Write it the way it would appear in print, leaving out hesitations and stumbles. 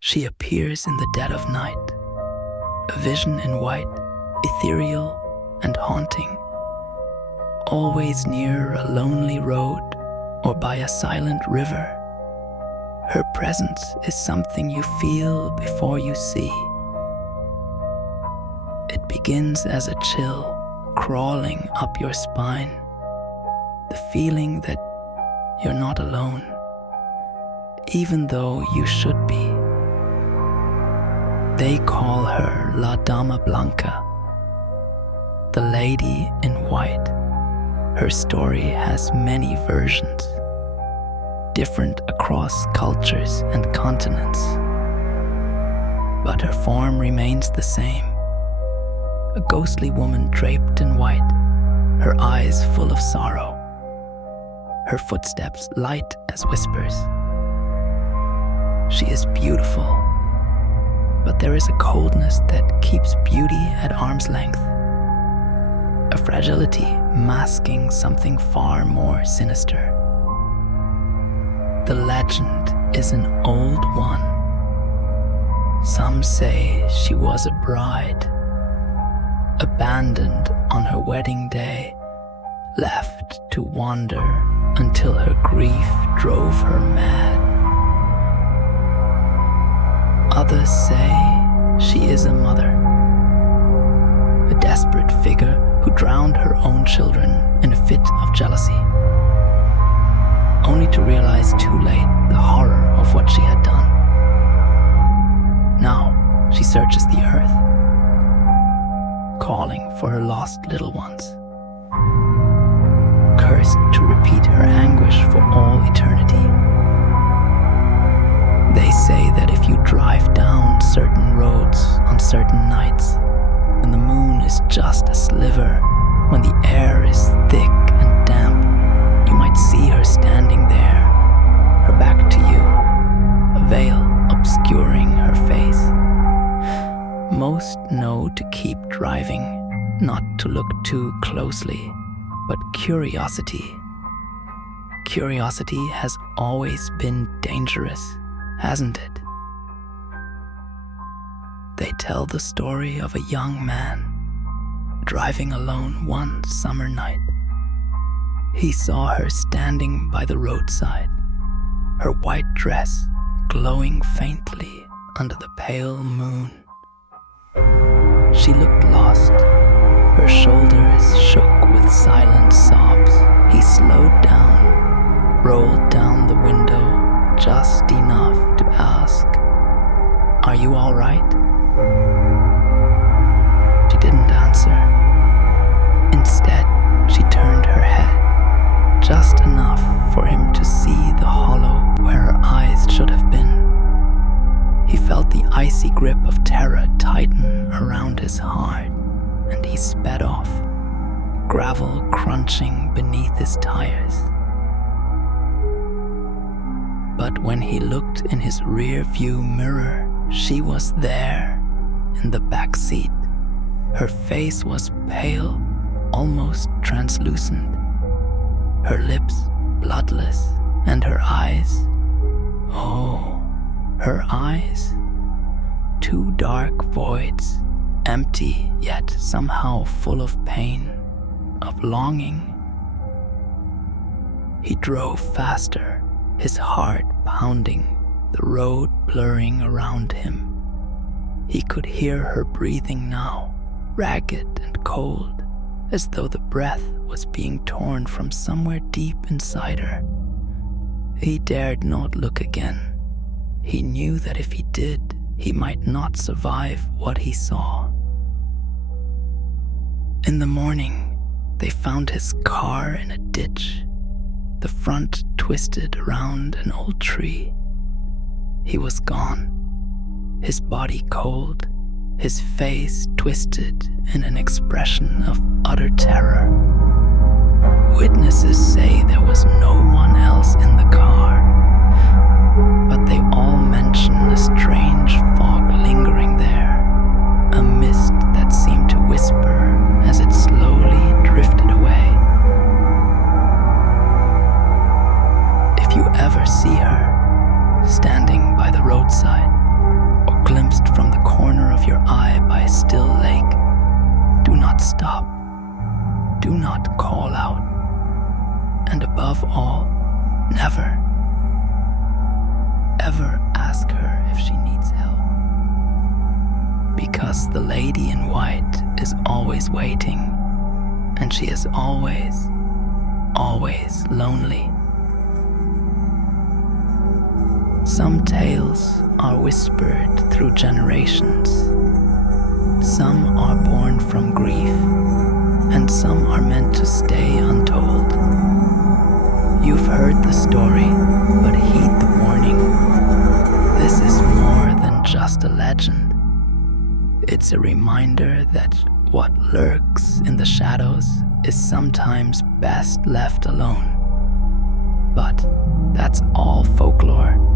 She appears in the dead of night, a vision in white, ethereal and haunting, always near a lonely road or by a silent river. Her presence is something you feel before you see. It begins as a chill crawling up your spine, the feeling that you're not alone, even though you should be. They call her La Dama Blanca, the lady in white. Her story has many versions, different across cultures and continents, but her form remains the same. A ghostly woman draped in white, her eyes full of sorrow, her footsteps light as whispers. She is beautiful, but there is a coldness that keeps beauty at arm's length, a fragility masking something far more sinister. The legend is an old one. Some say she was a bride, abandoned on her wedding day, left to wander until her grief drove her mad. Others say she is a mother, a desperate figure who drowned her own children in a fit of jealousy, only to realize too late the horror of what she had done. Now she searches the earth, calling for her lost little ones, cursed to repeat her anguish for all eternity. They say that if you drive down certain roads on certain nights, and the moon is just a sliver, when the air is thick and damp, you might see her standing there, her back to you, a veil obscuring her face. Most know to keep driving, not to look too closely, but curiosity. Curiosity has always been dangerous, hasn't it? They tell the story of a young man driving alone one summer night. He saw her standing by the roadside, her white dress glowing faintly under the pale moon. She looked lost, her shoulders shook with silent sobs. He slowed down, rolled down the window just enough to ask, "Are you all right?" She didn't answer. Instead, she turned her head, just enough for him to see the hollow where her eyes should have been. He felt the icy grip of terror tighten around his heart, and he sped off, gravel crunching beneath his tires. But when he looked in his rear-view mirror, she was there, in the back seat. Her face was pale, almost translucent, her lips bloodless, and her eyes, oh, her eyes, two dark voids, empty yet somehow full of pain, of longing. He drove faster, his heart pounding, the road blurring around him. He could hear her breathing now, ragged and cold, as though the breath was being torn from somewhere deep inside her. He dared not look again. He knew that if he did, he might not survive what he saw. In the morning, they found his car in a ditch, the front twisted around an old tree. He was gone, his body cold, his face twisted in an expression of utter terror. Witnesses say there was no one else in the car, but they all mention a strange fog lingering there, a mist that seemed to whisper as it slowly drifted away. If you ever see her standing by the roadside, nearby still lake. Do not stop. Do not call out. And above all, never, ever ask her if she needs help. Because the lady in white is always waiting, and she is always, always lonely. Some tales are whispered through generations. Some are born from grief, and some are meant to stay untold. You've heard the story, but heed the warning. This is more than just a legend. It's a reminder that what lurks in the shadows is sometimes best left alone. But that's all folklore.